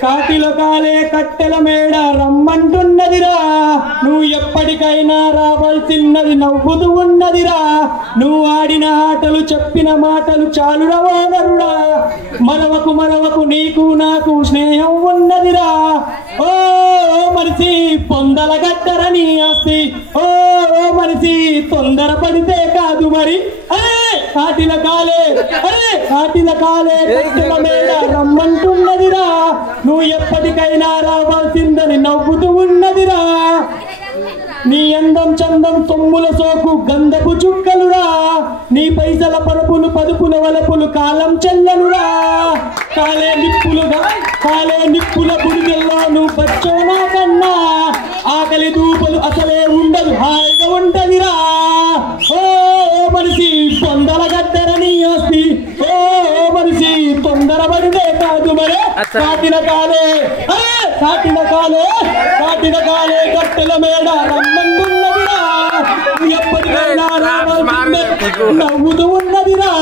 కాటిలో కాలే కట్టెల మేడ రమ్మంటున్నదిరా, నువ్వు ఎప్పటికైనా రావాల్సిన్నది నవ్వుతూ ఉన్నదిరా. నువ్వు ఆడిన ఆటలు చెప్పిన మాటలు చాలురా ఓనరుడా, మరవకు మరవకు నీకు నాకు స్నేహం ఉన్నదిరా. ఓ మనిషి పొందల గట్టరని ఆస్తి, ఓ మనిషి తొందర పడితే కాదు మరి. కాటిల కాలే కాటిల కాలే కట్టెల మేడ రమ్మంటున్నదిరా, నువ్వు ఎప్పటికైనా రావాల్సిందని నవ్వుతూ ఉన్నదిరా. నీ అందం చందం తొమ్ముల సోకు గంధపు చుక్కలురా, నీ పైసల పరుపులు పదుపుల వలపులు కాలం చెల్లనురా. కాలే నిప్పుల బుడిగల్లో నువ్వు బచ్చోనా కన్నా, ఆకలి దూపలు అసలే ఉండదు హాయిగా ఉంటదిరా. ఓ మనిషి పొందల గద్దరని ఆస్తి, ఓ మనిషి తొందర పడితే కాదు మరి. కాటిన కాలే కట్టెల మేడ రమ్మంటున్నదిరా, ఎప్పటికైనా నవ్వుతూ ఉన్నదిరా.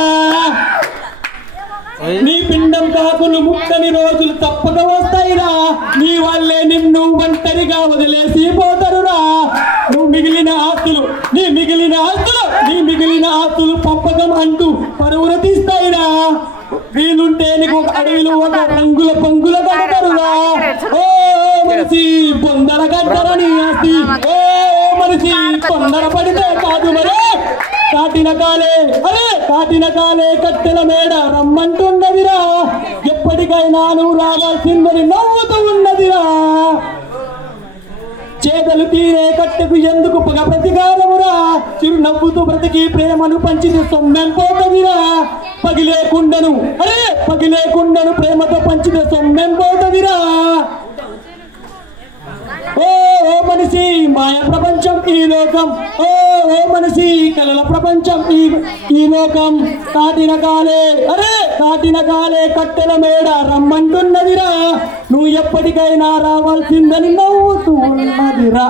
నీ పిండం కాకులు ముక్కని రోజులు తప్పక వస్తాయిరా, నీ వల్లే నిన్ను ఒంటరిగా వదిలేసి పోతారురా. నువ్వు మిగిలిన ఆస్తులు పంపకం అంటూ పరువులు తీస్తాయిరా. వీలుంటే నీకు అడవిలో ఒక రంగుల పంగుల కడతారురా. ఓ మనిషి పొందర గడ్డరని ఆస్తి, ఓ మనిషి తొందర పడితే కాదు మరి. కాటిన కాలే కట్టెల మేడ రమ్మంటున్నదిరా, ఎప్పటికైనా నువ్వు రావాల్సిందని నవ్వుతూ ఉన్నదిరా. చేతలు తీరే కట్టెకు ఎందుకు పగ ప్రతికారమురా, చిరు నవ్వుతూ బ్రతికి ప్రేమను పంచితే సొమ్మెం పోతదిరా. పగిలేకుండను ప్రేమతో పంచితే సొమ్మెం పోతదిరా. ఓ మనిషి మాయ ప్రపంచం ఈ లోకం, ఓ మనిషి కలల ప్రపంచం ఈ లోకం. కాటిన కాలే కట్టెల మేడ రమ్మంటున్నదిరా, నువ్వు ఎప్పటికైనా రావాల్సిందని నవ్వుతూ ఉన్నదిరా.